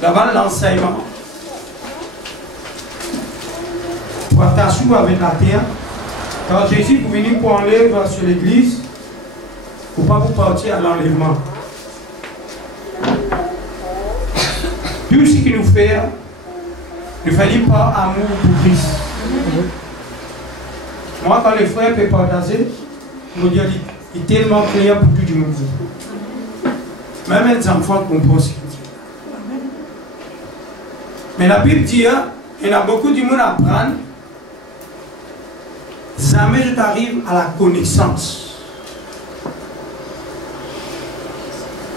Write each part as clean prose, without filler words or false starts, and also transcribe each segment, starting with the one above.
devant l'enseignement. Partage-vous avec la terre. Quand Jésus vous venez pour enlever sur l'église, il ne faut pas vous partir à l'enlèvement. Tout ce qu'il nous fait, ne fallait pas amour pour Christ. Moi, quand les frères peuvent partager, je me dis, il est tellement clair pour tout le monde. Même les enfants comprennent ce qu'il dit. Mais la Bible dit, il y a beaucoup de monde à apprendre. Jamais je t'arrive à la connaissance.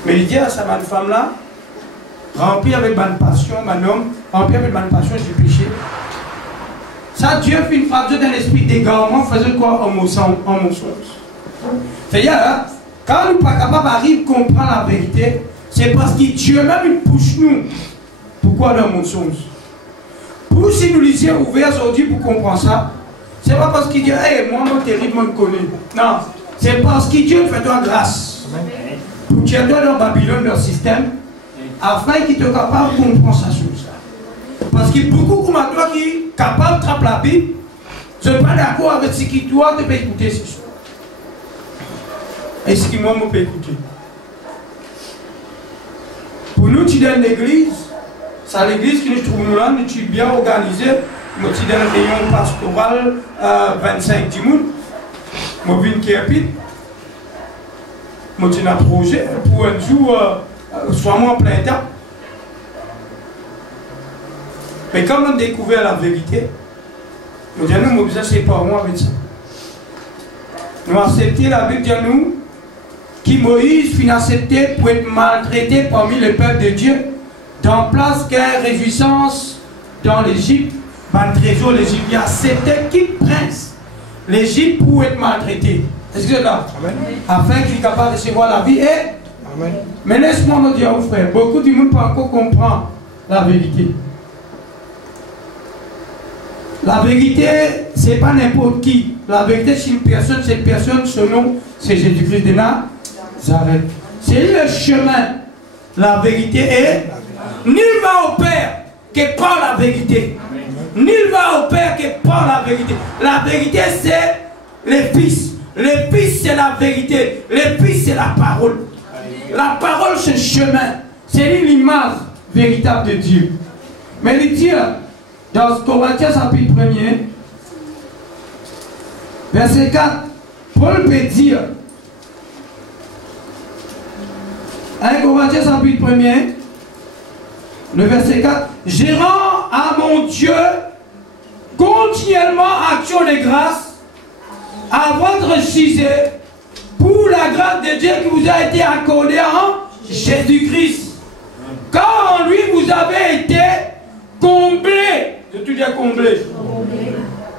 Mais il dit à cette femme-là, remplie avec bonne passion, mon homme, rempli avec bonne passion du péché. Ça, Dieu fait une frappe d'un esprit d'égarement, faisait quoi en mensonge. C'est-à-dire, quand nous ne sommes pas capables d'arriver à comprendre la vérité, c'est parce que Dieu même pousse nous. Pourquoi le mensonge? Pour si nous les yeux ouverts aujourd'hui pour comprendre ça, c'est pas parce qu'il dit, hey, moi, mon terrible, me connaît. Non, c'est parce que Dieu fait toi grâce. Pour tirer toi dans Babylone, leur système, afin qu'il te capable de comprendre sa chose. Parce qu'il y a beaucoup comme toi qui est capable de trapper la Bible, je ne suis pas d'accord avec ce qui toi te peut écouter ce soir. Et ce qui moi me peut écouter. Pour nous, tu donnes l'église, c'est l'église qui nous trouve là, nous sommes bien organisé. Nous sommes dans une réunion pastorale 25 dimanche. Nous venons qui est nous sommes un projet pour un jour, soit moi en plein temps. Mais quand on a découvert la vérité, nous disons, nous, c'est pas moi avec ça. Nous avons accepté la Bible de nous, qui Moïse finit accepté pour être maltraité parmi le peuple de Dieu, dans place qu'une réjouissance dans l'Égypte, dans le trésor l'Égyptien, c'était qui prince l'Égypte pour être maltraité. Est-ce que c'est là? Amen. Afin qu'il soit capable de recevoir la vie. Et amen. Mais laisse-moi me dire, mon frère, beaucoup de monde ne peut encore comprendre la vérité. La vérité, ce n'est pas n'importe qui. La vérité, c'est une personne, cette personne, son nom, c'est Jésus-Christ de Nazareth. C'est le chemin. La vérité est, nul va au Père que par la vérité. Nul va au Père que par la vérité. La vérité, c'est le Fils. Le Fils, c'est la vérité. Le Fils, c'est la parole. La parole, c'est le chemin. C'est l'image véritable de Dieu. Mais il dit, dans Corinthiens chapitre 1er, verset 4, Paul peut dire, 1 Corinthiens chapitre 1er, le verset 4, je rends à mon Dieu continuellement action de grâce à votre sujet pour la grâce de Dieu qui vous a été accordée en Jésus-Christ. Car en lui vous avez été comblés. Je te dis comblé.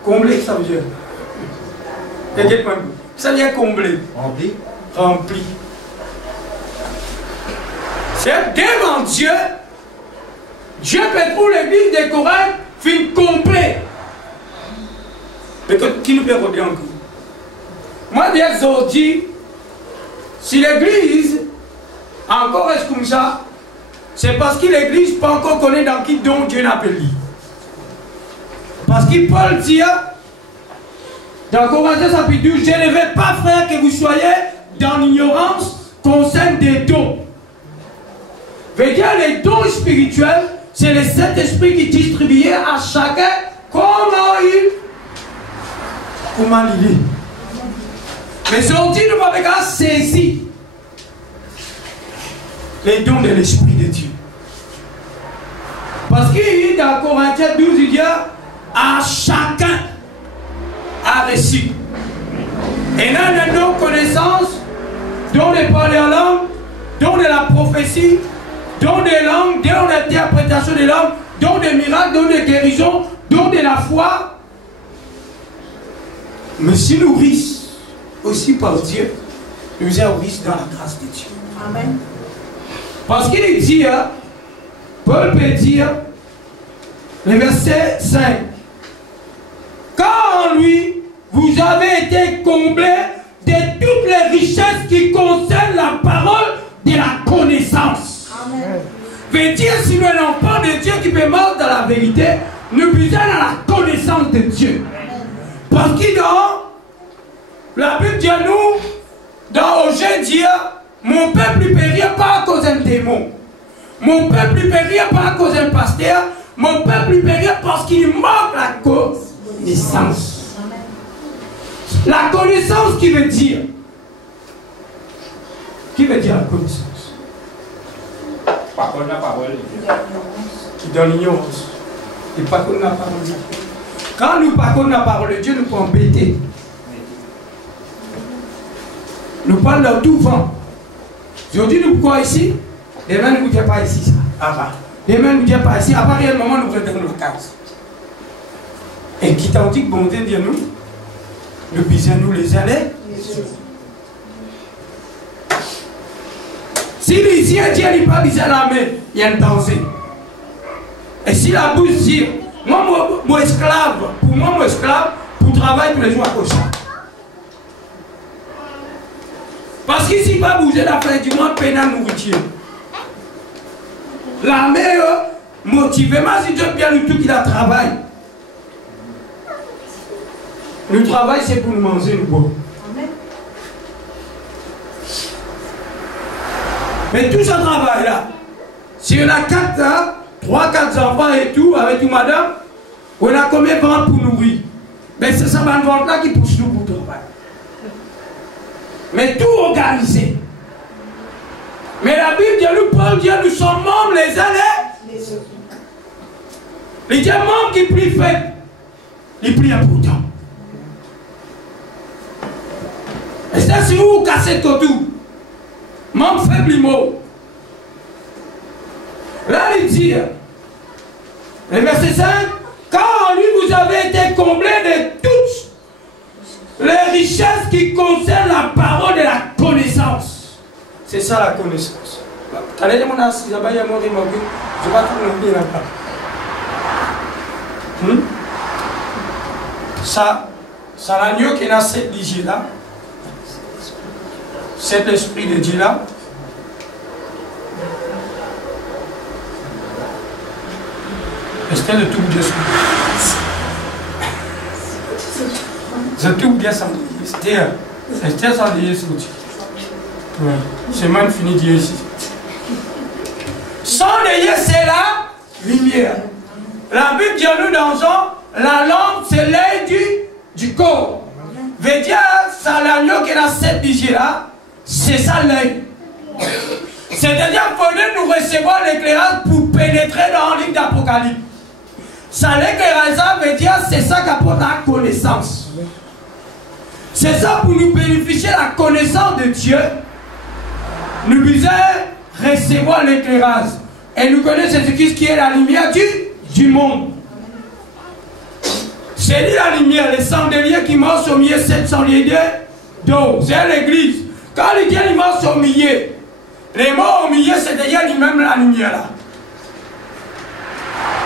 Comblé, ça veut dire. Ça veut dire comblé. Rempli. Rempli. C'est devant Dieu. Dieu peut pour l'église de Corinthe fin complet. Mais qui nous peut redire encore? Moi, je dis, si l'église encore est comme ça, c'est parce que l'église pas encore connaît dans qui donc Dieu n'appelle lui. Parce que Paul dit dans Corinthiens chapitre 12, je ne veux pas, frère, que vous soyez dans l'ignorance concernant des dons. Veut dire les dons spirituels, c'est le Saint-Esprit qui distribuait à chacun comment il est. Mais aujourd'hui, nous avons pas saisi les dons de l'Esprit de Dieu. Parce qu'il dit dans Corinthiens 12, il dit à chacun a reçu. Et là, nous avons connaissance, dont de parler en langue, dont de la prophétie, dont des langues, dont l'interprétation des langues, dont des miracles, dont des guérisons, dont de la foi. Mais si nous risquons aussi par Dieu, nous risquons dans la grâce de Dieu. Amen. Parce qu'il dit, Paul peut dire, le verset 5, car en lui, vous avez été comblés de toutes les richesses qui concernent la parole de la connaissance. Amen. veut dire si nous n'avons pas de Dieu qui peut marcher dans la vérité, nous puisons dans la connaissance de Dieu. Parce que dans la Bible dit à nous, dans Osée dit, mon peuple ne périt pas à cause d'un démon. Mon peuple ne périt pas à cause d'un pasteur. Mon peuple ne périt parce qu'il manque la connaissance. La connaissance qui veut dire la connaissance? Parole la parole. Qui donne l'ignorance. Et pas qu'on la parole de Dieu. Quand nous parlons de la parole de Dieu, nous pouvons embêter. Nous parlons de tout vent. Aujourd'hui, nous quoi ici? Demain, nous ne disons pas ici. Demain, nous ne disons pas ici. À partir du moment où nous retenons la case. Et qui t'a dit que bon Dieu nous, nous puissions nous les aller. Si ici, Dieu n'est pas visé à la main, il y a une danger. Et si la bouche dit, moi, mon esclave, pour moi, mon esclave, pour travailler tous les jours à côté. Parce qu'ici, il va bouger la fin du mois, peine à nourriture. La mère motivée, mais si Dieu bien le tout qu'il a travaillé. Le travail, c'est pour nous manger, nous boire. Mais tout ce travail-là, si on a 3-4 enfants et tout, avec tout madame, on a combien de ventes pour nourrir? Mais c'est ça, ma vente-là qui pousse nous pour travailler. Mais tout organisé. Mais la Bible dit, nous, Paul dit, nous sommes membres les uns les autres. Il dit, membre qui est plus faible, il est plus important. Et c'est si vous cassez tout. Membre faible, il mot. Là, il dit, le verset 5, car en lui vous avez été comblés de toutes les richesses qui concernent la parole de la connaissance. C'est ça la connaissance. Quand il y a mon assis, il y a mon remorque, je ne vais pas tout l'oublier là-bas. Ça, l'agneau qui est dans cette ligie-là, c'est l'esprit de Dieu là. Est-ce que le tout bien ça tout bien sans Esther sans dire ce c'est mal fini Dieu ici. Sans Dieu c'est la lumière. La Bible dit nous dans la lampe c'est l'œil du corps. Veut dire ça l'agneau qui est dans cette vigie là, c'est ça l'œil. C'est-à-dire qu'il faudrait nous recevoir l'éclairage pour pénétrer dans le livre d'Apocalypse. Ça l'éclairage veut dire c'est ça qui apporte la connaissance. C'est ça pour nous bénéficier de la connaissance de Dieu. Nous devons recevoir l'éclairage. Et nous connaissons Jésus-Christ qui est la lumière du monde. C'est lui la lumière, les chandeliers qui marchent au milieu, 7 chandeliers d'eau. C'est l'église. Quand il dit qu'il marche au milieu, les morts au milieu, c'est-à-dire lui-même la lumière là.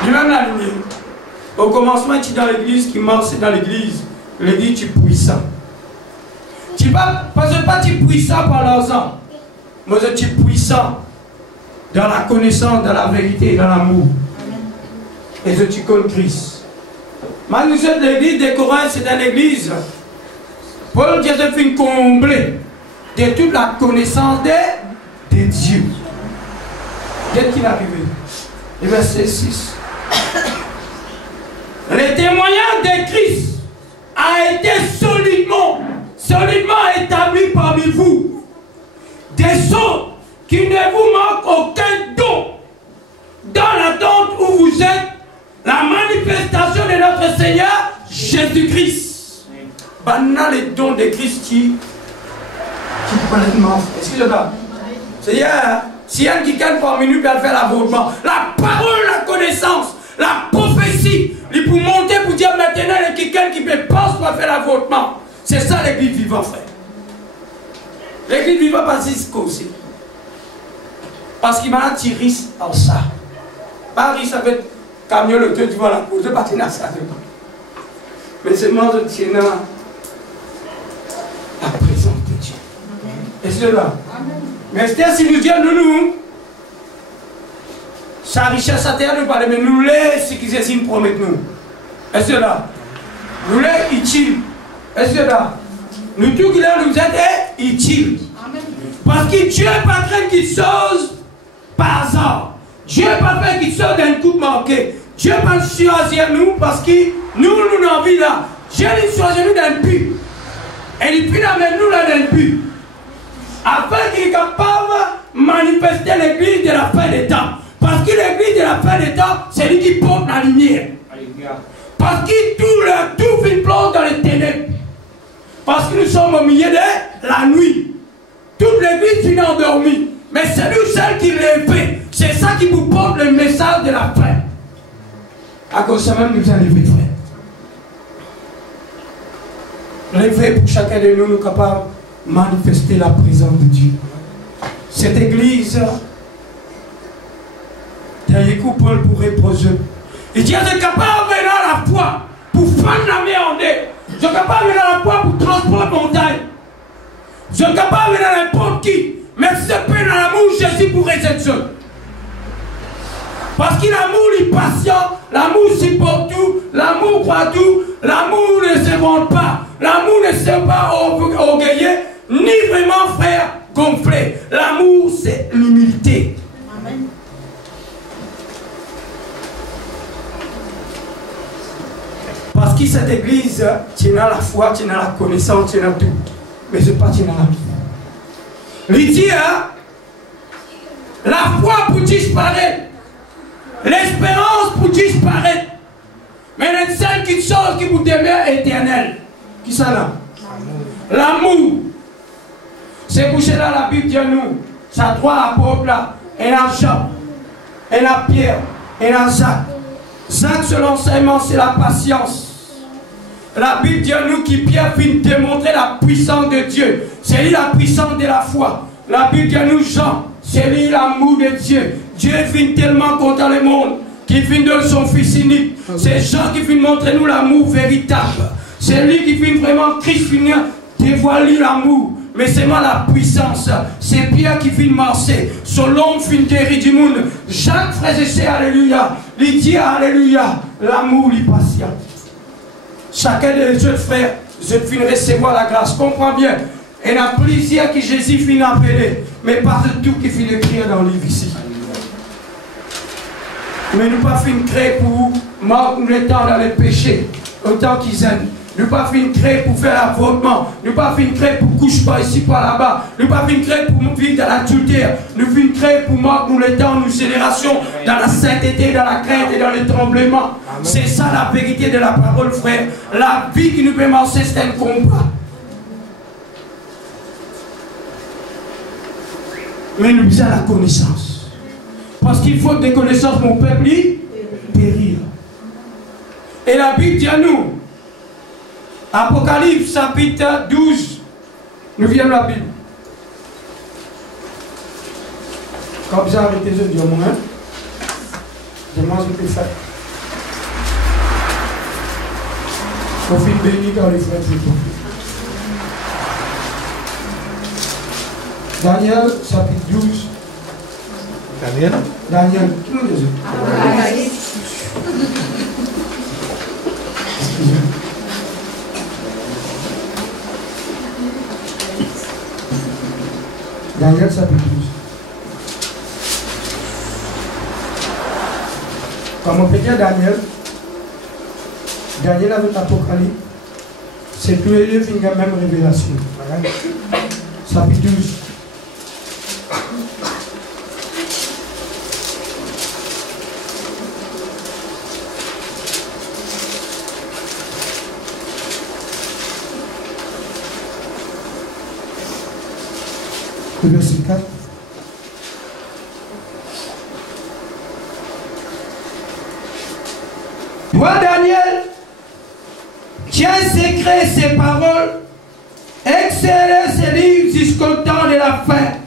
Lui-même la lumière. Au commencement, tu es dans l'église, qui marche dans l'église. L'église, tu es puissant. Tu vas, parce que pas tu es puissant par l'argent, mais tu es puissant dans la connaissance, dans la vérité, dans l'amour. Et que tu connais Christ. Malgré l'église de Corinthe, c'est une église. Paul dit que c'est comblé de toute la connaissance de Dieu. Dès qu'il est arrivé. Le verset 6. Le témoignage de Christ a été solidement établi parmi vous. Des sons qui ne vous manquent aucun don dans l'attente où vous êtes la manifestation de notre Seigneur Jésus-Christ. Maintenant les dons de Christ qui pleinement. Excusez-moi. C'est-à-dire, si elle qui gagne par minute peut faire l'avortement, la parole, la connaissance, la prophétie, il peut monter pour dire maintenant il y a quelqu'un qui peut penser pour faire l'avortement. C'est ça l'église vivante, frère. L'église vivante pas si aussi. Parce qu'il m'a tiré en ça. Paris, ça fait camion le tu vois la cause, je ne vais pas tenir ça dedans. Mais c'est moi je tiens la présence de Dieu. Et c'est là. Mais c'est si nous disons nous, sa richesse à terre, nous parlons, mais nous les, ce qui se promet nous. Est-ce que là? Nous les utiles. Est-ce que là? Nous tout qui là nous êtes utiles. Parce que Dieu n'est pas train qu'il chose par hasard. Dieu n'est pas fait qu'il sorte d'un coup manqué. Dieu n'est pas choisi nous parce que nous avons envie là. Dieu nous choisit nous d'un but. Et il puis d'amener nous là d'un but. Afin qu'il est capable de manifester l'église de la fin des temps. Parce que l'église de la fin des temps, c'est lui qui porte la lumière. Parce que tout vit plonge dans les ténèbres. Parce que nous sommes au milieu de la nuit. Toute l'église finit endormie. Mais c'est nous celle qui l'a fait. C'est ça qui vous porte le message de la fin. À cause de ça même, nous allons lever, frère. Lever pour chacun de nous, nous capables de manifester la présence de Dieu. Cette église, d'ailleurs, Paul pour reposer. Il dit, je suis capable de venir à la foi pour faire la mer en deux. Je suis capable de venir à la foi pour transporter montagne. Je suis capable de venir à n'importe qui. Mais si je peux dans l'amour, je suis pour rester seul. Parce que l'amour est patient, l'amour supporte tout, l'amour croit tout, l'amour ne se vante pas, l'amour ne se pas orgueilleux, ni vraiment frère gonflé. L'amour, c'est l'humilité. Amen. Parce que cette église, tu as la foi, tu as la connaissance, tu as tout. Mais ce n'est pas tu as la vie. Il dit, la foi pour disparaître, l'espérance pour disparaître, mais il y a une seule chose qui vous demeure éternelle. Qui ça là? L'amour. C'est pour cela la Bible dit à nous, ça trois apôtres là, et la Jean, et la Pierre, et la Jacques. Jacques, selon l'enseignement, c'est la patience. La Bible dit à nous que Pierre vient démontrer la puissance de Dieu. C'est lui la puissance de la foi. La Bible dit à nous, Jean, c'est lui l'amour de Dieu. Dieu vient tellement contre le monde qu'il vient donner son Fils unique. C'est Jean qui vient montrer nous l'amour véritable. C'est lui qui vient vraiment, Christ vient dévoiler l'amour. Mais c'est moi la puissance. C'est Pierre qui vient marcher. Son l'homme vient guérir du monde. Jacques, frère et sœurs, alléluia. Il dit alléluia. L'amour, il patient. Chacun des jeunes frères, je viens recevoir la grâce. Comprends bien. Et la plaisir que Jésus finit appeler. Mais pas de tout qui finit écrire dans le livre ici. Mais nous pas finir créer pour mordre le temps dans les péchés. Autant qu'ils aiment. Nous pas finir créer pour faire l'avortement. Nous pas finir créer pour coucher pas ici, pas là-bas. Nous pas finir créer pour vivre dans l'adultère. Nous finir créer pour mordre le temps, nos générations, dans la sainteté, dans la crainte et dans le tremblement. C'est ça la vérité de la parole, frère. La vie qui nous peut marcher, c'est un combat. Mais nous avons la connaissance. Parce qu'il faut des connaissances, mon peuple, périr. Et la Bible dit à nous, Apocalypse chapitre 12, nous viens de la Bible. Comme ça, avec tes yeux, Dieu, moi, demande ce que tu fais. Au fil béni dans les frères et Daniel, chapitre 12. Daniel. Qui nous dit ça? Daniel, chapitre 12. Comme on peut dire Daniel avec l'Apocalypse, c'est tous les deux qui ont la même révélation. Chapitre 12. Le verset 4. Toi, Daniel, tiens secret ces paroles, excellez ces livres jusqu'au temps de la fin.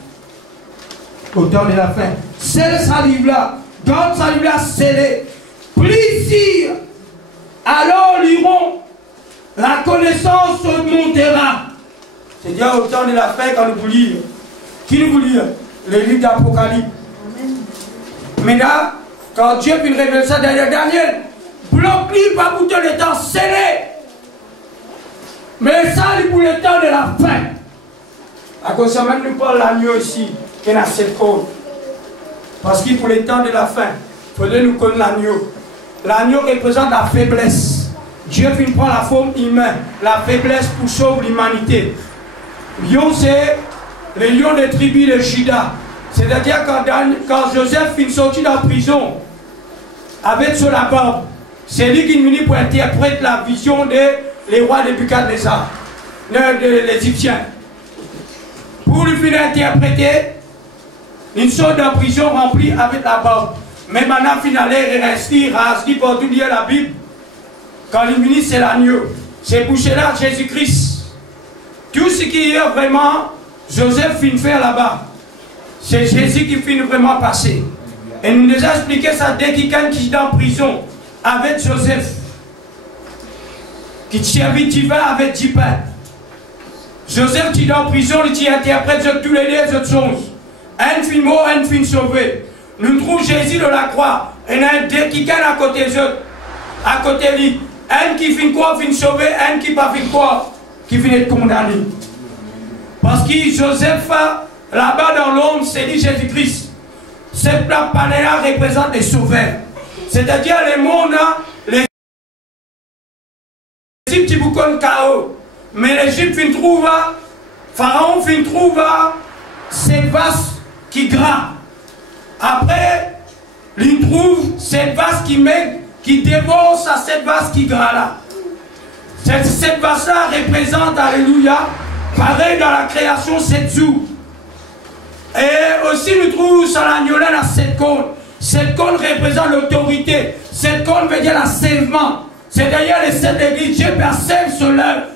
Au temps de la fin. Scelle sa livre-là, garde sa livre-là scellée. Plaisir, alors liront, la connaissance augmentera. C'est-à-dire au temps de la fin, quand nous lisons. Qui nous lit le livre d'Apocalypse. Maintenant, Quand Dieu vient révéler ça derrière Daniel, bloque-lui par bout de temps scellé. Mais ça, c'est pour le temps de la fin. À cause de ça, même nous parle l'agneau ici, qui est dans cette côte. Parce que pour le temps de la fin, il faudrait nous connaître l'agneau. L'agneau représente la faiblesse. Dieu vient prendre la forme humaine, la faiblesse pour sauver l'humanité. Lion, c'est le lion des tribus de Juda. C'est-à-dire quand Joseph finit sorti de la prison, avec sur la barbe, c'est lui qui est venu pour interpréter la vision des rois de Nebuchadnezzar, des Égyptiens. Pour lui finir interpréter, une sorte de prison remplie avec la barbe. Mais maintenant, finalement, il reste rasé pour tout lire la Bible. Quand il venu, c'est l'agneau. C'est pour cela Jésus-Christ. Tout ce qui est vraiment, Joseph finit faire là-bas. C'est Jésus qui finit vraiment passer. Et nous nous a expliqué ça dès qu'il est dans la prison avec Joseph. Qui servait divin avec du pain. Joseph qui est dans la prison, il interprète tous les autres choses. Un fin mort, un fin sauvé. Nous trouvons Jésus de la croix. Et il y a un deux qui est à côté des autres. À côté de lui. Un qui finit quoi, finit sauvé. Un qui pas finit quoi, qui finit être condamné. Parce que Joseph, là-bas dans l'homme, c'est dit Jésus-Christ. Cette panne-là représente les sauveurs. C'est-à-dire les mondes, les Égyptes qui vous connaissent chaos. Mais l'Égypte fin trouve, Pharaon fin trouve cette vase qui gras. Après, il trouve cette vase qui dévore cette vase qui gras là. Cette vase-là représente, alléluia, pareil dans la création, 7 jours. Et aussi, nous trouvons sur l'agneau-là dans cette cône. Cette cône représente l'autorité. Cette cône veut dire l'enseignement. C'est-à-dire les 7 églises, Dieu percève sur l'œuvre.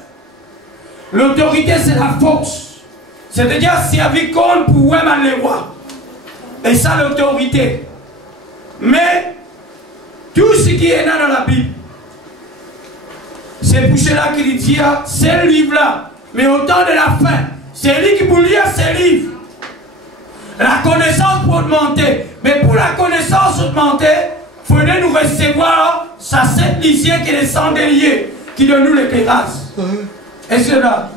L'autorité, c'est la force. C'est-à-dire, c'est avec cône pour vraiment les rois. Et ça, l'autorité. Mais, tout ce qui est là dans la Bible, c'est pour cela qu'il dit, c'est le livre-là. Mais au temps de la fin, c'est lui qui peut lire ces livres. La connaissance pour augmenter. Mais pour la connaissance augmenter, il faudrait nous recevoir sa sept lycée qui est le chandelier, qui donne nous l'éclairage. Est-ce que là?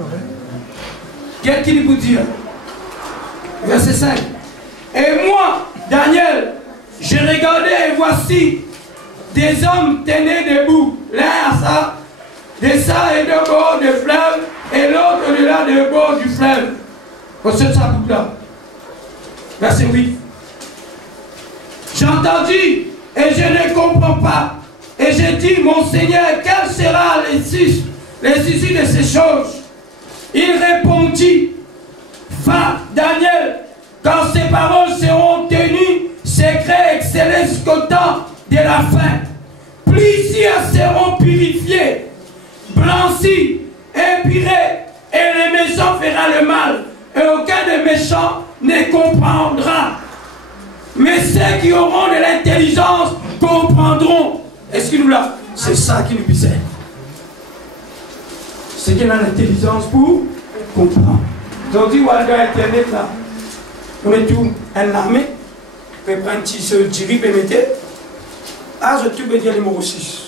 Qu'est-ce qu'il vous dit? Verset 5. Et moi, Daniel, j'ai regardé et voici des hommes tenaient debout, l'un à ça, de ça et de bord du fleuve, et l'autre de là de bord du fleuve. Voici ça boucle là. Verset 8. J'ai entendu et je ne comprends pas. Et j'ai dit, mon Seigneur, quelle sera l'issue de ces choses? Il répondit, va, Daniel, quand ces paroles seront tenues, secrets excellents jusqu'au temps de la fin. Plusieurs seront purifiés, blanchis, épurés, et les méchants feront le mal, et aucun des méchants ne comprendra. Mais ceux qui auront de l'intelligence comprendront. Est-ce que nous là? C'est ça qui nous disait. C'est qu'il a l'intelligence pour comprendre. Ils ont dit, voilà, Internet là, on met tout un armée, on peut prendre un petit rip et mettre. Ah, je te veux dire le numéro 6.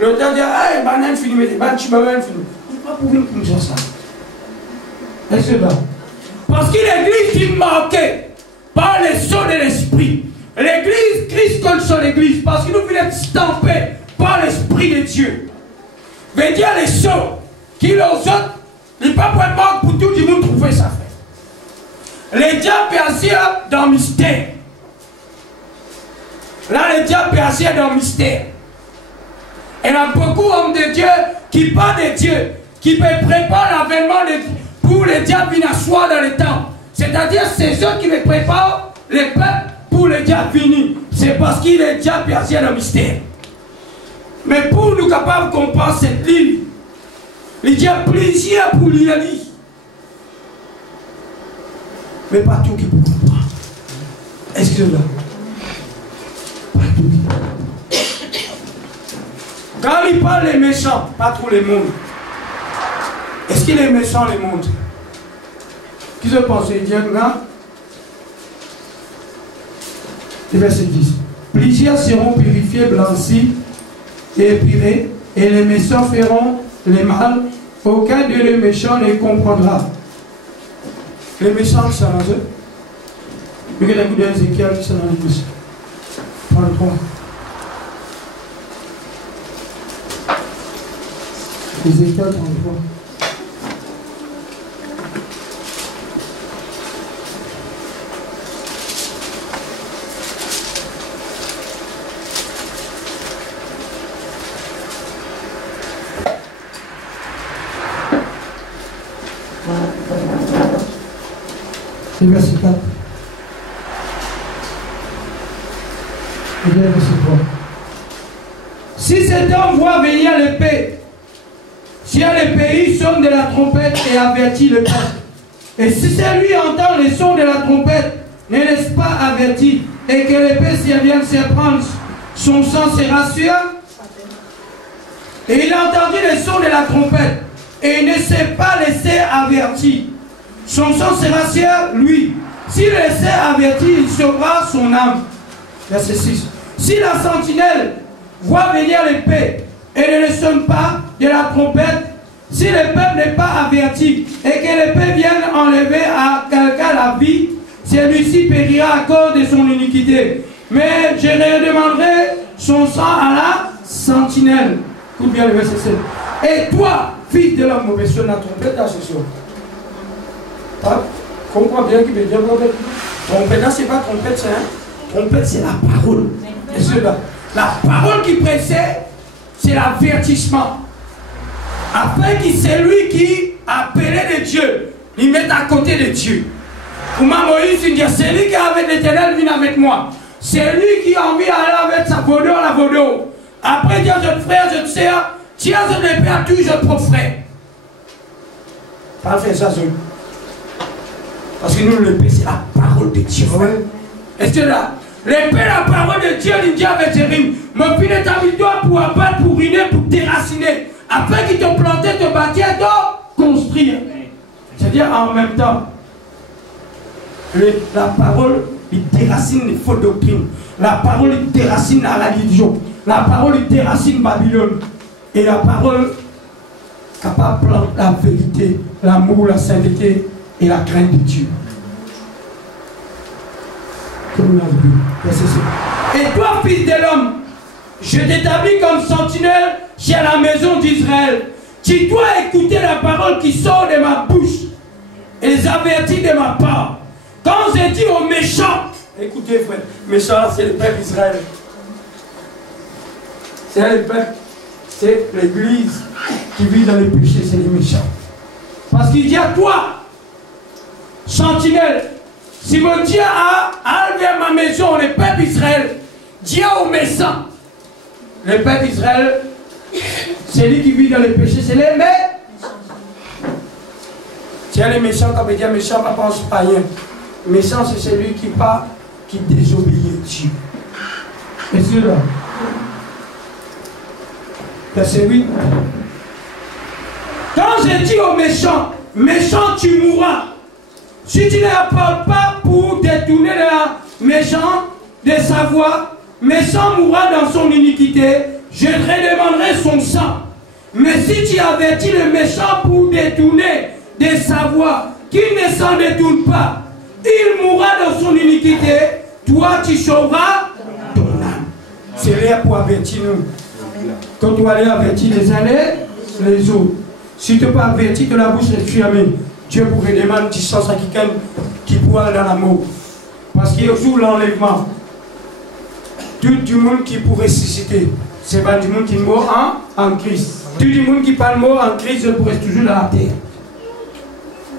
L'autre dit, ah, il banane fini, mais tu vas bien fini. On ne peut pas pouvoir nous dire ça. Est-ce que là? Parce que l'église est marquée par les sons de l'esprit. L'église, Christ contre son église, parce que nous voulons être stampés par l'esprit de Dieu. Veut dire les sons qui les autres, il n'y a pas de manque pour tout le monde trouver ça fait. Les diables percés dans le mystère. Là, les diables percés dans le mystère. Et il y a beaucoup d'hommes de Dieu qui parlent de Dieu, qui préparent l'avènement pour les diables venir asseoir dans le temps. C'est-à-dire, c'est eux qui les préparent les peuples pour les diables venir. C'est parce qu'il est diable percé dans le mystère. Mais pour nous capables de comprendre cette livre, il y a plaisir pour lire. Mais pas tout qui peut comprendre. Excusez-moi. Pas tout. Quand il parle des méchants, pas tous les mondes. Est-ce qu'il est méchant les mondes? Qui se pense? Il dit, non? Et verset 10. Plusieurs seront purifiés, blanchis et épurés, et les méchants feront les mal. Aucun de les méchants ne comprendra. Les méchants qui sont dans eux. Regardez l'écoute d'Ézéchiel qui sont dans l'église. 33. Ézéchiel 33. Et verset 4. Et bien verset 3. Si cet homme voit venir l'épée, si les pays sonnent de la trompette et avertit le peuple, et si celui entend les sons de la trompette, ne laisse pas averti, et que l'épée vienne se prendre, son sang sera sûr. Et il a entendu les sons de la trompette, et il ne s'est pas laissé avertir. Son sang sera sûr, lui. S'il laisse averti, il sauvera son âme. Verset 6. Si la sentinelle voit venir l'épée et ne le sonne pas de la trompette, si le peuple n'est pas averti et que l'épée vienne enlever à quelqu'un la vie, celui-ci périra à cause de son iniquité. Mais je redemanderai son sang à la sentinelle. Écoute bien le verset 7. Et toi, fils de l'homme, mauvais sonne la trompette à ce soir. Comprends bien qu'il veut dire trompette. Trompette, c'est pas trompette, c'est un. Trompette, c'est la parole. Et cela, la parole qui précède, c'est l'avertissement. Afin que celui qui appelait de Dieu, il mette à côté de Dieu. Pour moi, Moïse, il dit, c'est lui qui est avec l'Éternel, vient avec moi. C'est lui qui a envie d'aller avec sa vaudou, la vaudou. Après, dire, je te frère, je te sers, tiens, je te père, tu, je te propre frère. Pas faire ça seul. Parce que nous, l'épée, c'est la parole de Dieu. Est-ce que là, l'épée, la parole de Dieu, il dit avec Jérémie, mon fils est avec toi pour abattre, pour ruiner, pour déraciner. Afin qu'il te plantait, te bâtir, te construire. C'est-à-dire en même temps, la parole, il déracine les fausses doctrines. La parole, il déracine la religion. La parole, il déracine Babylone. Et la parole, capable de planter la vérité, l'amour, la sainteté et la crainte de Dieu. Comme nous l'avons vu. Et toi, fils de l'homme, je t'établis comme sentinelle chez la maison d'Israël. Tu dois écouter la parole qui sort de ma bouche et les avertir de ma part. Quand j'ai dit aux méchants, écoutez frère, méchants, c'est le peuple d'Israël. C'est le peuple, c'est l'église qui vit dans les péchés, c'est les méchants. Parce qu'il dit à toi, sentinelle, si mon Dieu a enlevé ma maison, le peuple d'Israël, dis aux méchants, le peuple d'Israël, c'est lui qui vit dans les péchés, c'est les méchants. Tiens, les méchants, quand on dit méchant, pas pense païen. Méchant, c'est celui qui part, qui désobéit à Dieu. Et c'est là. Verset 8. Quand j'ai dit aux méchants, méchant, tu mourras. Si tu ne parles pas pour détourner le méchant de sa voie, méchant mourra dans son iniquité, je redemanderai son sang. Mais si tu avertis le méchant pour détourner de sa voie, qu'il ne s'en détourne pas, il mourra dans son iniquité, toi tu sauveras ton âme. C'est là pour avertir nous. Quand tu vas aller avertir les uns les autres, si tu n'es pas averti que la bouche est fermée, Dieu pourrait demander du sens à quelqu'un qui pourra aller dans l'amour. Parce qu'il y a toujours l'enlèvement. Tout du monde qui pourrait ressusciter, c'est pas du monde qui est mort en Christ. Tout du monde qui parle mort en Christ, je pourrais toujours dans la terre.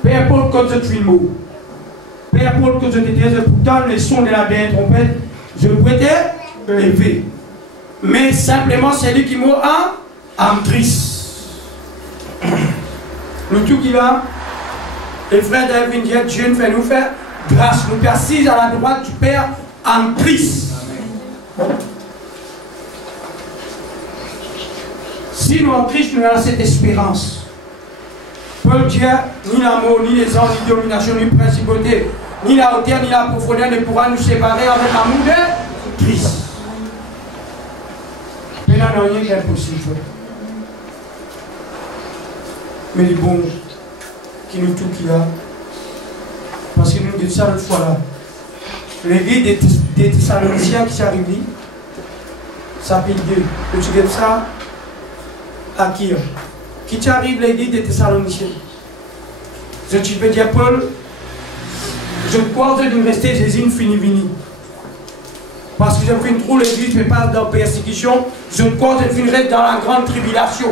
Peu importe quand je suis mort. Peu importe que je te dise, pourtant les sons de la dernière trompette, je pourrais te lever. Mais simplement, c'est lui qui est mort en Christ. Le tout qui va, les frères d'Elvin disent, Dieu nous fait nous faire grâce, nous persiste à la droite du Père en Christ. Si nous en Christ, nous avons cette espérance. Paul dit, ni l'amour, ni les anges, ni domination, ni principauté, ni la hauteur, ni la profondeur ne pourra nous séparer avec l'amour de Christ. Mais là, non, il y a impossible. Mais les bons qui nous tout qui là. Parce que nous disons ça l'autre fois là. L'église des Thessaloniciens qui s'est arrivée, ça paye Dieu. Et tu dis ça à qui? Qui t'arrive l'église des Thessaloniciens? Je te peux dire, Paul, je crois que de rester Jésus fini. Parce que je finis trop l'église, je ne pas dans la persécution. Je crois que je finirai dans la grande tribulation.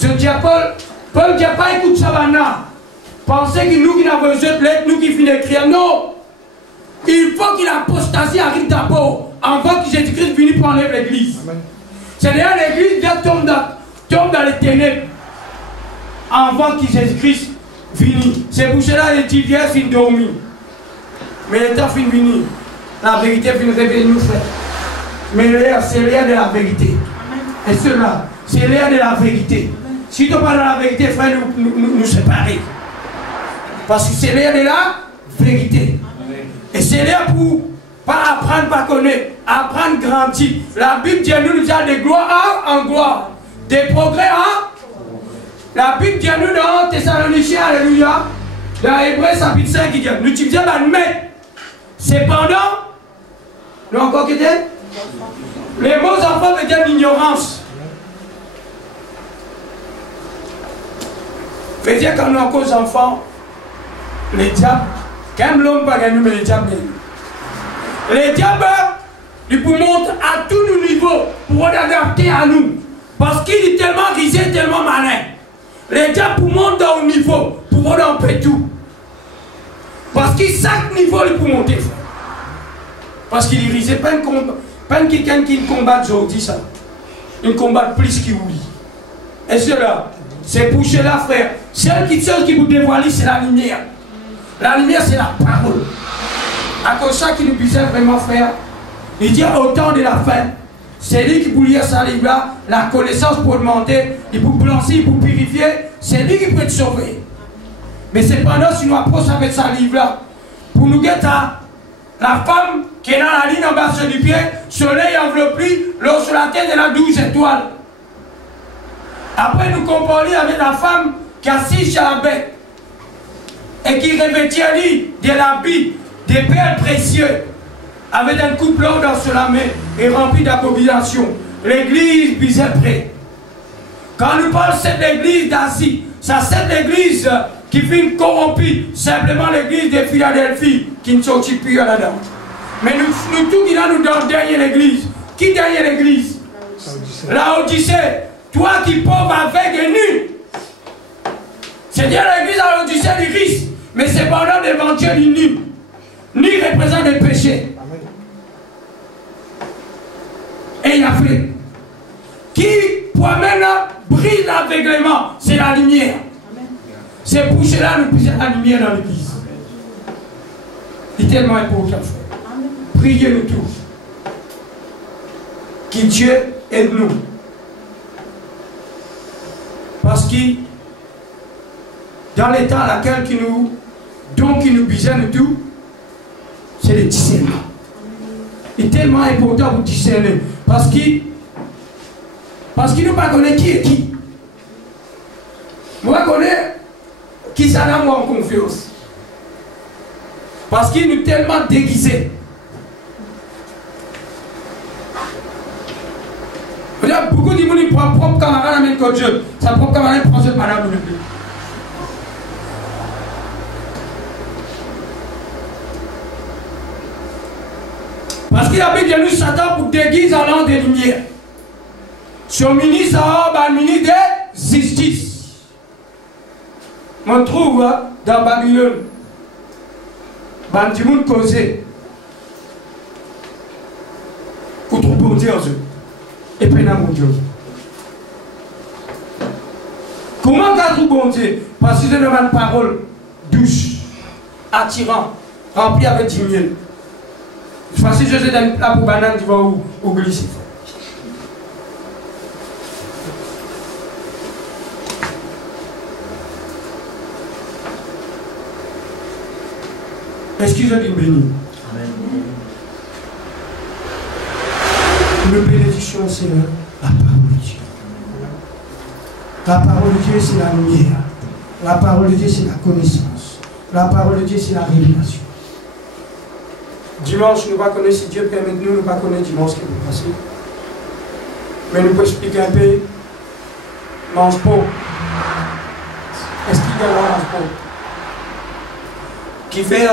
Je dis à Paul ne dit pas écoute ça maintenant. Pensez que nous qui n'avons besoin de lettres, nous qui finissons d'écrire. Non! Il faut que l'apostasie arrive d'abord, avant que Jésus-Christ finisse pour enlever l'église. C'est-à-dire l'église tombe dans les ténèbres, avant que Jésus-Christ finisse. C'est pour cela que les tibières finissent dormir. Mais le temps finit venir. La vérité finit révéler nous, frère. Mais c'est l'air de la vérité. Et cela, c'est l'air de la vérité. Si tu parles de la vérité, frère, nous séparer. Parce que c'est l'air de la vérité. Et c'est là pour pas apprendre, pas connaître, apprendre, grandir. La Bible dit nous a de gloire en gloire, des progrès en. La Bible dit nous dans Thessaloniciens, alléluia, dans Hébreux chapitre 5, qui dit nous utilisons la maître. Cependant, nous encore qui dit les mots enfants veulent dire l'ignorance. Veut dire quand nous avons encore enfants, les diables. Quand l'homme va gagner, mais les diables gagnent. Les diables, ils vous montrent à tous nos niveaux pour adapter à nous. Parce qu'il est tellement risé, tellement malin. Les diables vous montrent dans le niveau pour adapter tout. Parce que chaque niveau, il peut monter. Parce qu'il est risé, pas quelqu'un qui combat aujourd'hui, ça. Il combat plus qu'il oublie. Et cela, c'est pour cela, frère. Celle qui vous dévoile, c'est la lumière. La lumière, c'est la parole. À cause de ça qui nous disait vraiment, frère, il dit au temps de la fin, c'est lui qui peut lire sa livre-là, la connaissance pour augmenter, il peut blanchir, il peut purifier, c'est lui qui peut te sauver. Mais cependant, si nous approchons avec sa livre-là, pour nous guetter la femme qui est dans la ligne en bas du pied, soleil enveloppé, l'eau sur la tête de la 12 étoiles. Après, nous comparons avec la femme qui est assise sur la bête. Et qui revêtit de l'habit, des perles précieuses, avec un couple d'or dans la main et rempli d'abomination. L'église bisait près. Quand nous parlons de cette église d'Asie, c'est cette église qui finit corrompue, simplement l'église de Philadelphie qui ne sortit plus là-dedans. Mais nous tous qui nous donnons derrière l'église. Qui derrière l'église? La Odyssée, toi qui pauvre avec et nu. C'est-à-dire l'église à l'Odyssée du Christ. Mais cependant, devant Dieu, il ni représente le péché. Et il a fait. Qui, pour maintenant, brille l'aveuglement, c'est la lumière. C'est pour cela que nous puissions la lumière dans l'église. C'est tellement important. Priez-nous tous. Que Dieu aide nous. Parce que dans l'état à laquelle qui nous bisait nous tout, c'est le discernement. Il est tellement important pour discerner. Parce qu'il ne pas connaît qui est qui. Moi, je connais qui ça n'a moi en confiance. Parce qu'il nous tellement déguisé. Beaucoup de gens qui prennent propre camarade à même que Dieu. Sa propre camarade prend cette madame le plus. Parce qu'il a dit que nous, Satan, pour déguiser en l'an des lumières. Son ministre, c'est le ministre de justice. On trouve dans Babylone, il y a des causé. Pour trouver bon Dieu. Et puis, mon Dieu. Comment garder bon Dieu? Parce que c'est une parole douce, attirant, remplie avec du miel. Si je donne un plat pour banane, tu vas où glisser. Est-ce que je dis béni? c'est la parole de Dieu. La parole de Dieu, c'est la lumière. La parole de Dieu, c'est la connaissance. La parole de Dieu, c'est la révélation. Dimanche, nous ne pas connaître, si Dieu permet de nous, ne pas connaître dimanche qui va passer. Mais nous pouvons expliquer un peu. Mange pas. Est-ce qu'il y a mange pas? Qui fait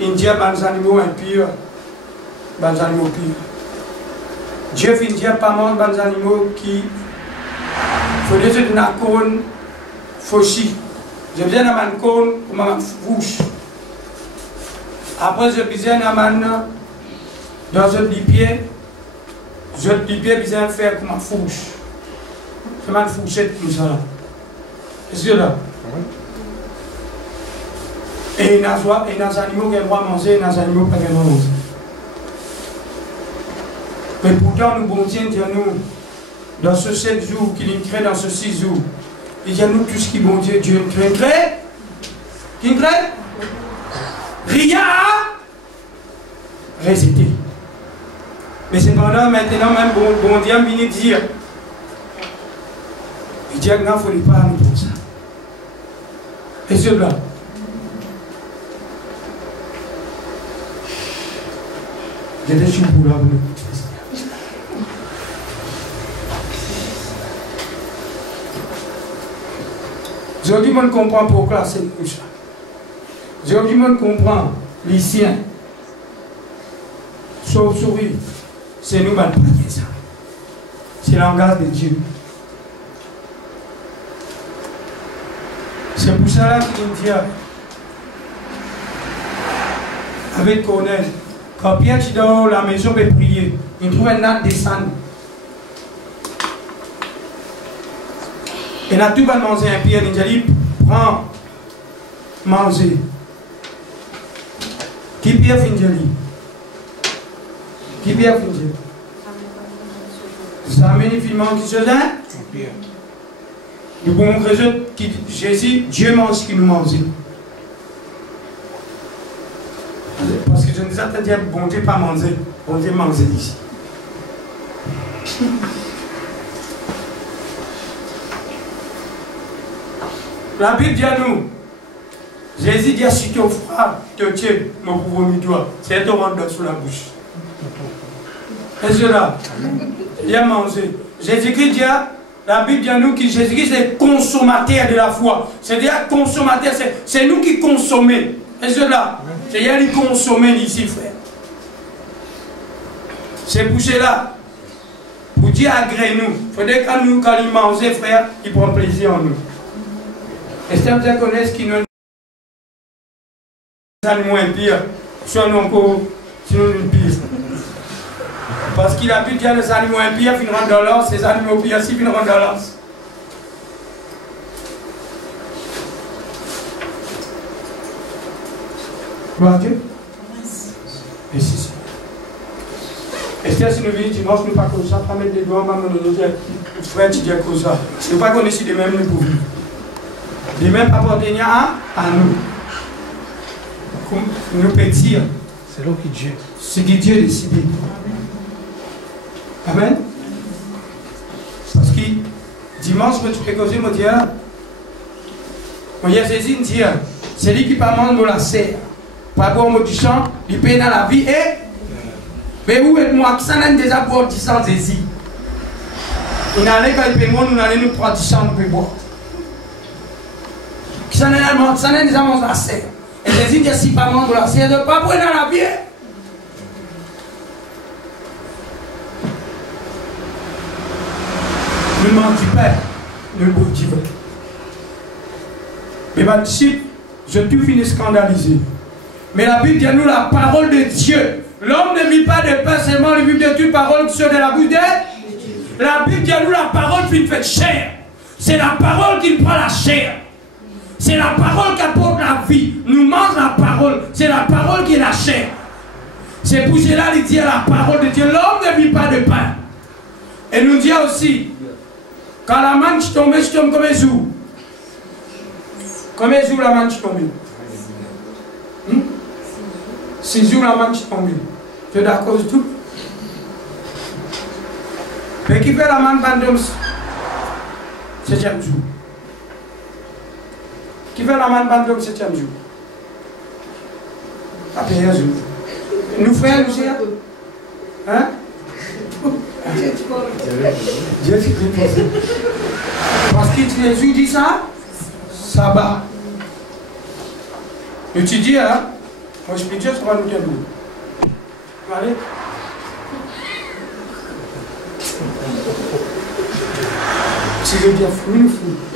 India, des animaux impurs, des animaux pires. Dieu fait India pas mal des animaux qui faut les autres na cône fauchi. Je viens à man cône pour ma fouche. Après je viens à man dans un pied, je viens faire pour ma fouche. C'est ma fourchette comme ça. Est-ce que là? Et les animaux qui ont le droit de manger, et les animaux qui n'ont pas le droit de manger. Mais pourtant, nous, bon Dieu, nous, dans ce 7 jours, qu'il nous crée dans ce 6 jours, il y a nous tout ce qui, bon Dieu, Dieu nous crée. Qui nous crée? Rien à résister. Mais cependant, maintenant, même, bon Dieu, vient dire, il dit, non, il ne faut pas nous pour ça. Et cela. J'ai des choses pour la bonne. Aujourd'hui, on comprend pourquoi c'est comme ça. Aujourd'hui, on comprend les siens. Chauve-souris, c'est nous qui avons ça. C'est le langage de Dieu. C'est pour ça qu'il dit avec Cornel. Quand Pierre est dans la maison pour prier, il trouve un âne descendre. Et là, tout va manger un Pierre, il dit, prends, manger. Qui Pierre finit? Qui Pierre finit? Ça amène finalement qui se lève? Nous pouvons résoudre que Jésus, Dieu mange ce qu'il nous mange. Parce que je nous attends dire, bon Dieu pas manger, bon Dieu manger ici. La Bible dit à nous, Jésus dit à si tu froid, te tiens, mon pauvre toi, c'est te rendre sous la bouche. Est-ce que là, il a mangé. Jésus-Christ dit, la Bible dit à nous que Jésus-Christ est consommateur de la foi. C'est-à-dire consommateur, c'est nous qui consommons. Est-ce que là, c'est y a les consommer ici, frère. C'est pour cela, pour dire agré nous, il faudrait que nous, quand il mange, frère, il prend plaisir en nous. Est-ce que vous connaissez qui nous animaux impires, soit nous encore, sinon nous pire. Parce qu'il a pu dire les animaux impires finiront dans l'os, les animaux pires aussi finiront dans l'os. Gloire à Dieu. Et si c'est. Est-ce que si nous venons dimanche, nous ne pas comme ça, pas mettre des doigts, pas mettre nos frères, tu dis comme ça. Ce n'est pas qu'on est ici de même nous pour vivre. De même appartenir à nous. Nous pétir. C'est là que Dieu. C'est que Dieu décide. Amen. Parce que dimanche, je peux causer, me dire, il y a Jésus qui dit, c'est lui qui pas manger la serre. Pour avoir du champ, il paye dans la vie et. Mais où êtes-moi qui s'en est déjà pour 10 ans Jésus? Il n'allait quand il paye moi, nous allons nous prendre 10 ans pour boire. Qui s'en est déjà mangé la serre. Et Jésus dit, si pas manger la serre, de pas boire dans la vie. Ne mentis pas, ne le dis pas. Mais ma disciple, je tout finis scandalisé. Mais la Bible dit à nous la parole de Dieu. L'homme ne vit pas de pain seulement, il vit de toute parole qui sort de la bouche de Dieu. La Bible dit à nous la parole qui fait chair. C'est la parole qui prend la chair. C'est la parole qui apporte la vie. Nous mangeons la parole. C'est la parole qui est la chair. C'est pour cela qu'il dit à la parole de Dieu. L'homme ne vit pas de pain. Et nous dit aussi, quand la manche tombe, je tombe comme un jour. Combien de jours la manche tombe? 6 jours la manche tombe. Tu es d'accord de tout? Mais qui fait la manne bandum 7e jour? Qui fait la manne bandum 7e jour? Après un jour. Nous frères, nous c'est hein? Dieu qui prie. Parce que Jésus dit ça, sabbat. Et tu dis, hein? Moi je peux dire, ça va nous dire nous. Allez. Si j'ai bien fini, nous finissons.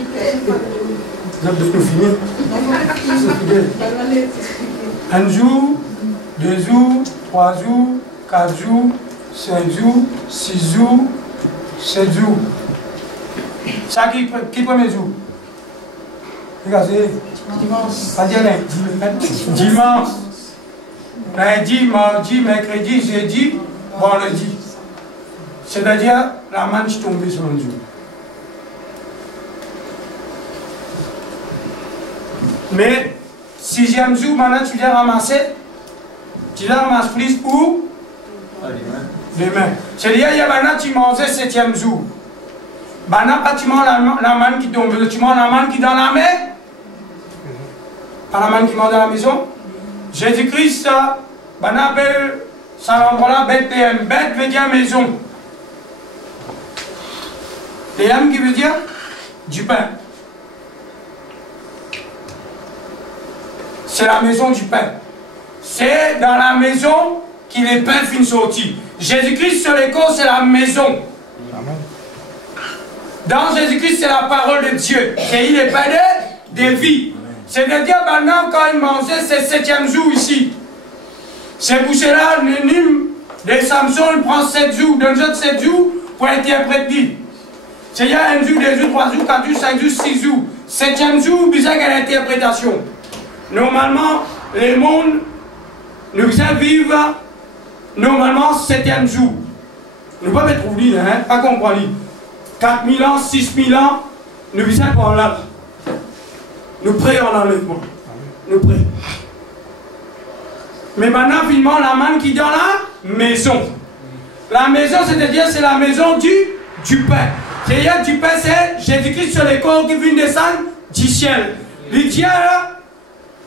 Nous finissons. Un jour, 2 jours, 3 jours, 4 jours, 5 jours, 6 jours, 7 jours. Ça qui premier jour? Regardez. Dimanche. Pas dire dimanche. Lundi, mardi, mercredi, jeudi, vendredi. C'est-à-dire, la manche tombée sur un jour. Mais, 6e jour, maintenant, tu l'as ramassé. Tu l'as ramassé plus où? Demain. C'est-à-dire, il y a maintenant, tu mangeais 7e jour. Maintenant, pas tu manges la manne qui tombe, tu manges la manne qui est dans la mer. Pas la manne qui mange dans la maison. Jésus-Christ, maintenant, ça l'envoie Bethléem. Beth veut dire maison. Léam qui veut dire du pain. C'est la maison du pain. C'est dans la maison qu'il est pain fin sorti. Jésus-Christ sur l'école, c'est la maison. Amen. Dans Jésus-Christ, c'est la parole de Dieu. Et il est pain de vie. C'est-à-dire, maintenant, quand il mangeait, c'est 7e jour ici. C'est pour cela, le Nîmes de Samson, il prend 7 jours, donne 7 jours pour interpréter. C'est-à-dire, 1 jour, 2 jours, 3 jours, 4 jours, 5 jours, 6 jours. 7e jour, bizarre qu'il y a l'interprétation. Normalement, le monde, nous vivons normalement 7e jour. Nous ne pouvons pas trouver, hein, pas comprendre. 4000 ans, 6000 ans, nous vivons par là. Nous prions en enlèvement. Nous prions. Mais maintenant, finalement, la manne qui est dans la maison. La maison, c'est-à-dire, c'est la maison du pain. C'est-à-dire, du pain, c'est Jésus-Christ sur les corps qui vient descendre du ciel. Le Dieu,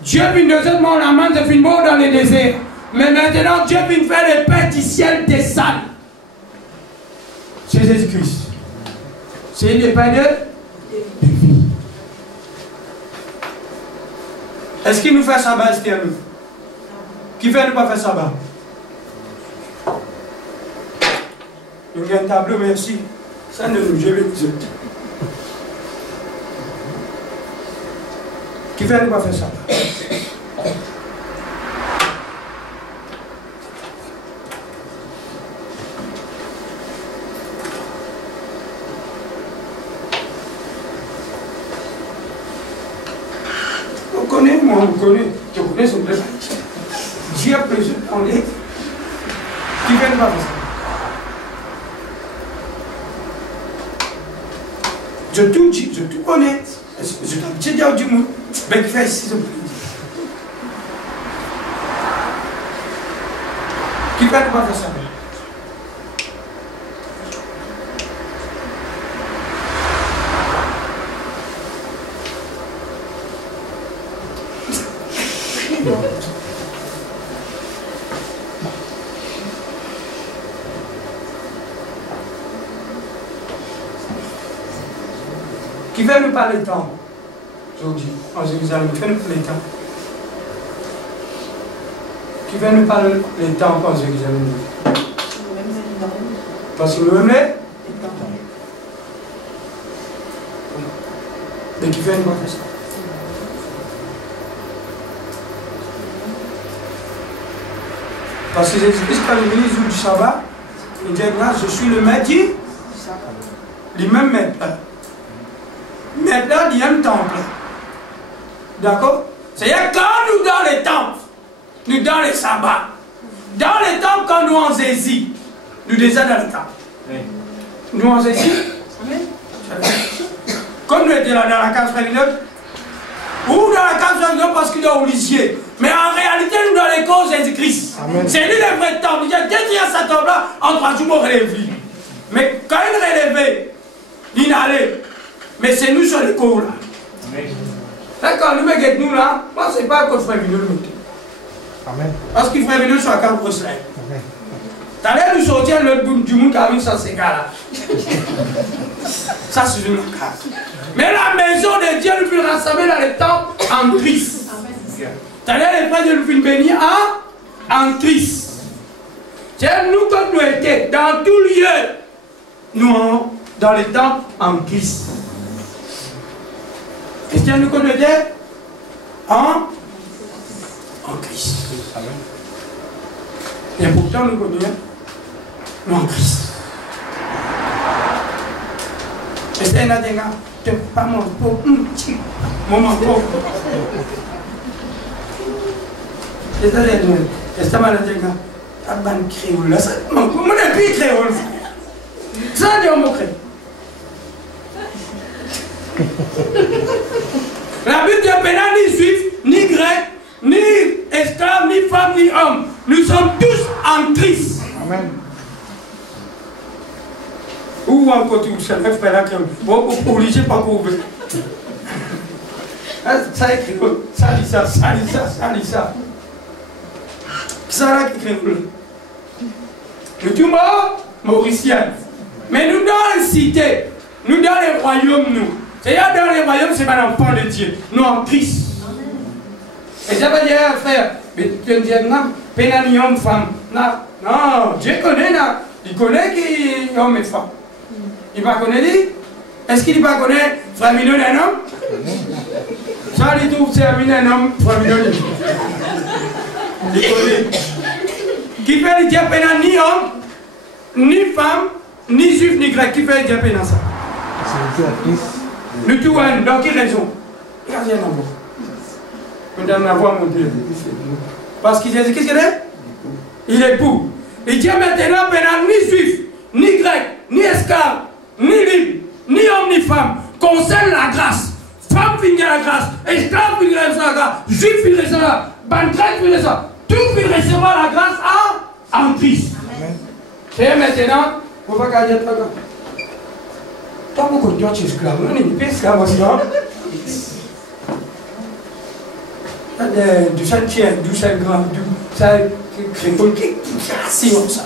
Dieu vient descendre la manne, c'est finalement dans les déserts. Mais maintenant, Dieu vient faire le pain du ciel descendre. C'est Jésus-Christ. C'est le pain de vie. Est-ce qu'il nous fait sabbat, Esther? Qui fait ne pas faire sabbat? Il y a un tableau, merci. Ça ne nous gêne pas. Qui fait ne pas faire sabbat? Moi, on connaît, tu connais son plaisir. Dieu peut se prendre. Qui vient de faire ça? Je tout dis, je tout connais. Je t'en dis au du monde. Mais qui fait ici, qui vient de faire ça? Qui veut nous parler de temps aujourd'hui, en Jérusalem, qui veut nous parler de temps? Qui veut nous parler de temps en Jérusalem? Parce que nous-mêmes les temps. Mais qui veut nous parler de ça? Parce que Jésus-Christ, quand il est venu le jour du sabbat, il dit, je suis le maître du sabbat. Le même maître. Maintenant, il y a un temple. D'accord? C'est-à-dire, quand nous dans les temples, nous dans les sabbats, dans les temples, quand nous en saisis, nous déjà dans les temples. Oui. Nous en saisis. Comme nous étions là dans la case familiale, ou dans la case familiale parce qu'il est obligé. Mais en réalité, nous dans les causes Jésus-Christ. C'est lui le vrai temple. Il y a qu'est-ce qu'il y a ce temple-là, en 3 jours, on relève lui. Mais quand il relevait, il allait. Mais c'est nous sur les cours là. D'accord, nous mettons nous là, moi c'est pas que frère Vino nous. Amen. Parce qu'il frère Vino sur la carte pour cela. T'allais nous sortir le du monde qui a mis ça, ces gars-là. Ça, c'est une carte. Mais la maison de Dieu nous fait rassembler dans le temps en Christ. T'allais les frères de nous faire bénir en Christ. C'est nous quand nous étions dans tout lieu, nous dans le temps en Christ. Est-ce que nous connaissons en Christ. Et pourtant nous connaissons en Christ. Et c'est un des gars, tu n'es pas mon pauvre, mon pauvre. Et ça, c'est mal à dire, à ban créole là, ça, mon pays créole. Ça, c'est mon créole. La Bible n'est pas ni juif, ni grec, ni esclave, ni femme, ni homme. Nous sommes tous en Christ. Amen. Ou encore tu sais, frère là, obligé pas pour ouvrir. Ça écrit, ça lit ça, ça lit ça, ça lit ça. Ça là qui écrit. Le tout mort, mauricien. Mais nous dans les cités, nous dans les royaumes, nous. C'est-à-dire dans les royaumes, c'est pas l'enfant de Dieu. Nous en Christ. Et ça veut dire, frère, mais tu dis, non, pénal homme, femme. Non, Dieu connaît, là. Il connaît qui est homme et femme. Il va connaître lui. Est-ce qu'il va connaître frère Mignon un homme? Ça, il trouve c'est un homme, frère Mignon. Il connaît. Qui fait le diable pénal ni homme, ni femme, ni juif, ni grec. Qui fait le diable pénal ça? C'est le Christ. Nous tout, dans quelle raison? Regardez un amour. Nous devons avoir mon Dieu. Parce qu'il dit, qu'est-ce qu'il est? Il est pour. Il dit maintenant, ni juif, ni grec, ni esclave, ni libre, ni homme, ni femme, concerne la grâce. Femme finit la grâce, esclave finit la grâce, juif finit la grâce, ban grec finit la grâce. Tout finit recevoir la grâce en Christ. C'est maintenant, on va garder la grâce. Tant que tu es esclave, on n'est pas esclave aussi. Du chantier, du grand, du ça crée qui ça.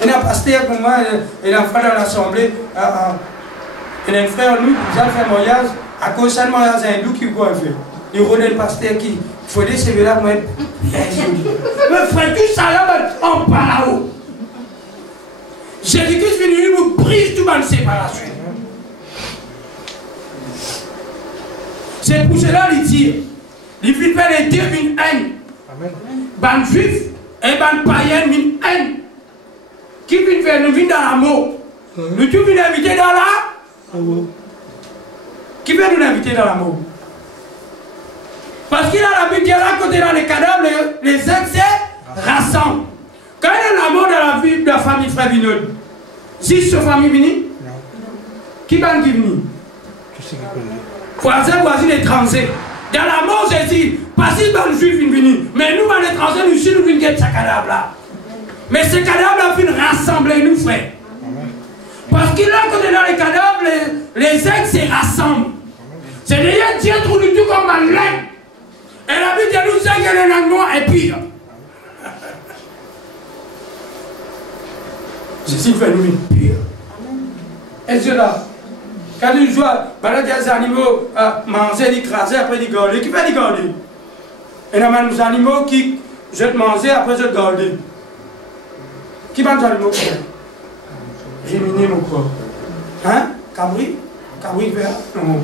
Il y a un pasteur pour moi, il a un frère dans l'assemblée, il y a un frère, nous, qui a fait un mariage, à cause de ce mariage, il y a un doux qui va faire. Il y a un pasteur qui faut des CV là, mais frère, tout ça là, on parle là-haut. Jésus-Christ est venu nous brise tout dans la séparation. C'est pour cela qu'il dit, il fait faire les deux une haine. Ban juif et ban païen une haine. Qui vient faire nous vient dans l'amour. Nous tous venons inviter dans la. Qui vient nous inviter dans l'amour? Parce qu'il a la Bible là côté dans les cadavres, les ex rassemblent. Quand il y a l'amour dans la vie de la famille frère Vinod, si cette famille vient, qui va venir? Voisin étranger. Dans la mort, j'ai dit, pas si dans le juif vient, mais nous, dans l'étranger, nous sommes venus guetter ce cadavre là. Mais ce cadavre là, il rassembler nous, frère. Parce qu'il a côté dans les cadavres, les ex se rassemblent. C'est d'ailleurs Dieu trouve tout comme un lait. Et la Bible nous dit que le langage est pire. Jésus fait nous une pire. Et Dieu là, quand il joue, il y a des animaux à manger, écraser, après ils garder. Qui fait les garder? Et il y a des animaux qui jettent manger, après jettent garder. Qui va les animaux qui fait? Réminer mon corps. Hein? Cabri? Cabri vert? Non.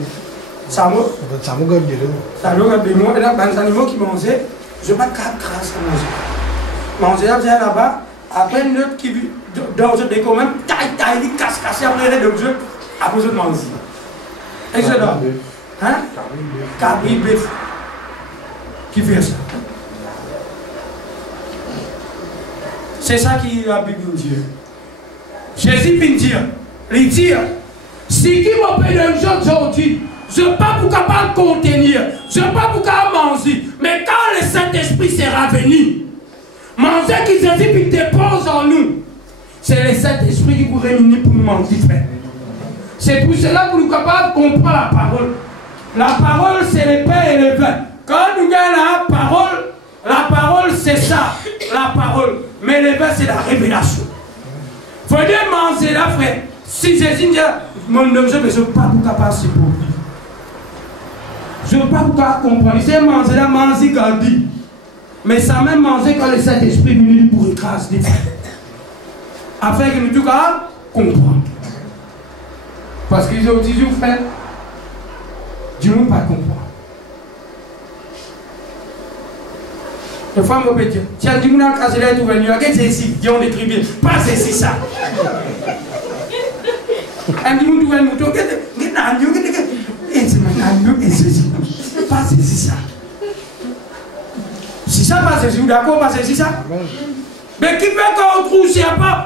Samo? Samo garder. Samo garder. Moi, il y a des animaux qui mangeaient, je ne vais pas craser à manger. Manger là-bas, après une autre qui vit. Donc, je décore même, taille, il casse, après le jeu, après je mange. Et je donne. Hein? Cabri, bœuf. Qui fait ça? C'est ça qui a Bible dit. Jésus vient dire, il dit, si qui m'appelle un jour aujourd'hui, je ne sais pas pour capable contenir, je ne sais pas pour capable manger, mais quand le Saint-Esprit sera venu, Manger qui Jésus puis dépose en nous. C'est le Saint-Esprit qui vous réunit pour nous mentir, frère. C'est pour cela que nous sommes capables de comprendre la parole. La parole, c'est le pain et le vin. Quand nous gagnons la parole, c'est ça, la parole. Mais le vin, c'est la révélation. Il faut dire manger là, frère. Si Jésus dit, mon Dieu, je ne veux pas vous capable de pour lui. Je ne veux pas vous comprendre. C'est manger là, manger Gandhi. Mais ça même manger quand le Saint-Esprit est venu pour écraser. Afin que nous tout cas comprendre. Parce qu'ils ont dit, frère, dis-moi pas comprendre. Les femmes me disent, tiens, dis-moi dans le cas de l'aide ou venu, c'est ici, qui ont des tribus. Pas ici ça. Elle dit, dis-moi tout venu, pas ici ça. Si ça passe ici, d'accord, pas ici ça. Mais qui fait qu'on trouve, s'il n'y a pas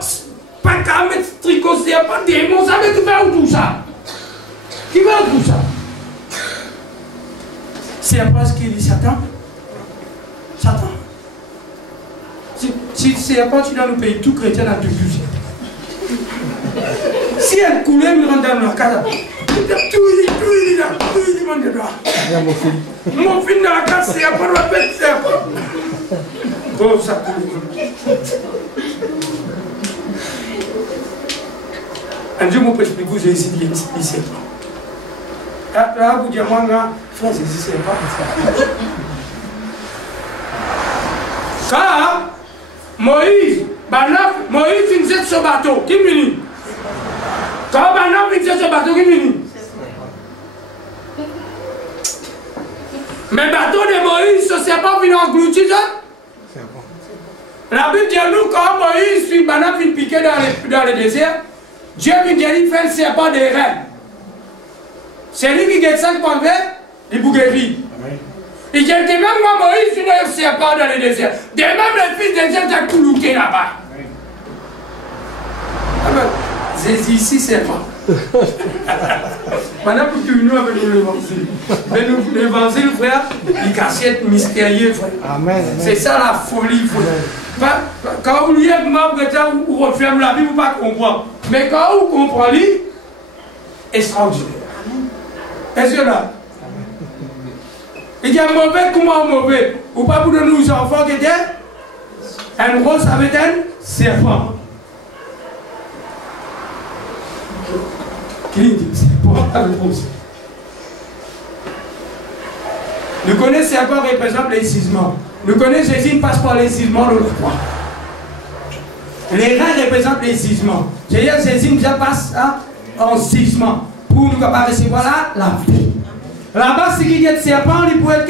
qu'à mettre tricot, s'il n'y a pas de démon, ça veut qui fait tout ça. Qui fait tout ça? C'est pas ce qu'il dit Satan. Satan. Si c'est pas tu dans le pays, tout chrétien a tout vu. Si elle coulait, il rentre dans la casa. Tout il dit là, tout il demande de droit. Mon fils dans la casa, c'est pas la bête, c'est pas. Oh, ça coule. Un jour, mon père explique, j'ai essayé de l'expliquer. Là, vous dites, moi, frère, c'est pas. Car Moïse finissait ce bateau, qui finit? Quand Banaf finissait ce bateau, qui finit? Mais le bateau de Moïse, ce n'est pas fini englouti, ça? La Bible dit à nous, quand Moïse fit Banaf finit piqué dans le désert, Dieu lui dit, il fait le serpent des reins. C'est lui qui gagne 5 points verts, il vous guérit. Il dit, de même, moi, Moïse, je ne sais pas dans le désert. De même, le fils de Dieu t'a coulouté là-bas. Ah ben, c'est ici, c'est pas. Maintenant, pour que nous avec l'évangile. Mais nous, l'évangile, frère, il cassette mystérieux, frère. Amen. C'est ça la folie, frère. Quand vous lisez vous refermez la Bible, vous ne pouvez pas comprendre. Mais quand vous comprenez, extraordinaire. Est-ce que là? Il dit mauvais, comment mauvais? Ou pas pour donner aux enfants qui étaient un rose avec un serpent. Qui dit serpent avec rose? Nous connaissons serpent représente les cisements. Nous connaissons Jésus passe par les cisements de la croix. Les reins représentent les cisements. C'est-à-dire Jésus nous passe en cisement pour nous capables de recevoir la vie. Là-bas, ce qui est serpent, il peut être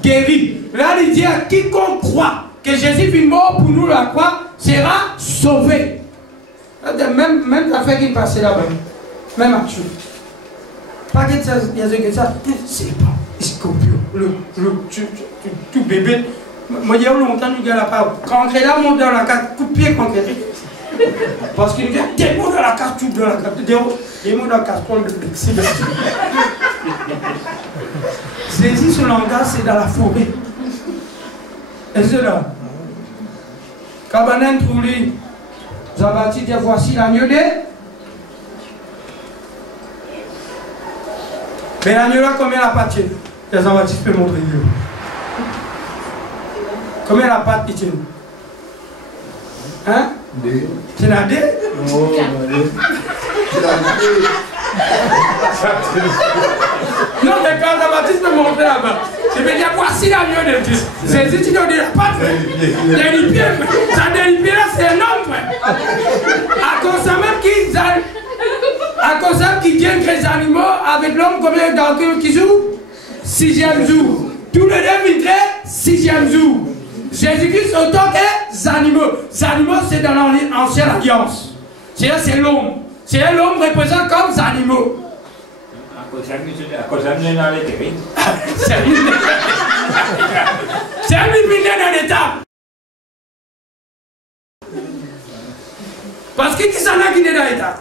guéri. Là, il dit à quiconque croit que Jésus est mort pour nous la croix, sera sauvé. Même l'affaire qui passe là-bas. Même action. Pas que ça, il y a que ça. C'est pas scorpion. Tout bébé. Moi, il y a longtemps, il y a la part. Quand on est là, on monte dans la carte, coup de pied quand on est. Parce qu'il y a des mots dans la carte, tout dans la carte. Des mots dans la carte, Jésus, son langage, c'est dans la forêt. Est-ce que là? Cabanen Trouli, Zabati dit voici l'agneau de. Mais l'agneau là, combien la patte? Les Zabati peut montrer. Combien la patte, Etienne? Hein? Tu l'as dit? Non, non, mais quand Jean-Baptiste me montrer là-bas, je vais dire voici l'agneau de Dieu. Jésus, tu ne dis pas, ça délipie là, c'est un homme, frère. À cause de même à cause qui vient que les animaux avec l'homme, combien d'entre qui jouent? 6e jour. Tous les deux vitraient, 6e jour. Jésus-Christ autant que les animaux. Les animaux, c'est dans l'ancienne alliance. C'est l'homme. C'est l'homme représente comme les animaux. C'est un militaire dans l'état. Parce que qui s'en a qui est dans l'état?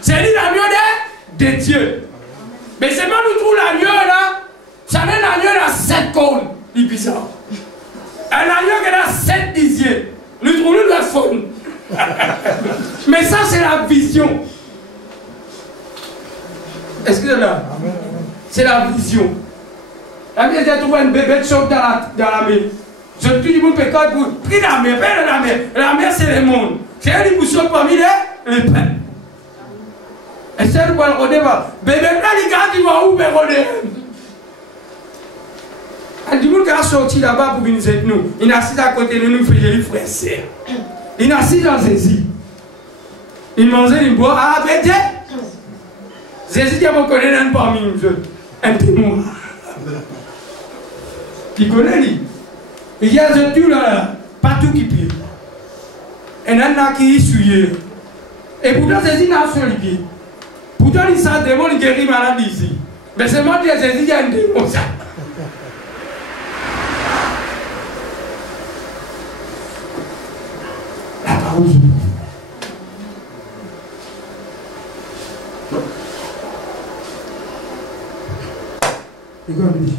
C'est l'agneau de Dieu. Mais c'est pas nous trouve l'agneau là. Ça n'est un agneau dans 7 cônes. Il dit ça. Un agneau qui a 7 dixiers. Le trou de la faune. Mais ça, c'est la vision. Excusez-moi. C'est la vision. La vie, j'ai trouvé un bébé qui saute dans la mer. Je te dis, mon pécat, pour pris la mer, pas la mer. La mer, c'est le monde. C'est elle qui vous saute parmi les peines. Et c'est le point de débat. Bébé, là, les gars, ils vont où, bébé? Il dit, qui a sorti là-bas pour venir avec nous. Il est assis à côté de nous, il fait les frères et sœurs. Il est assis dans Jésus. Il mangeait, il boit. Ah, bébé! Jésus, qui me connaît un parmi nous, un témoin. Qui connaît, lui. Il y a des tout là, partout qui pire. Et il y en a qui suivent. Et pourtant, Jésus n'a pas sur les pieds. Pourtant, il s'en démon, il guérit maladie ici. Mais c'est moi qui ai Jésus, il y a un démon, ça. La parole. Regarde.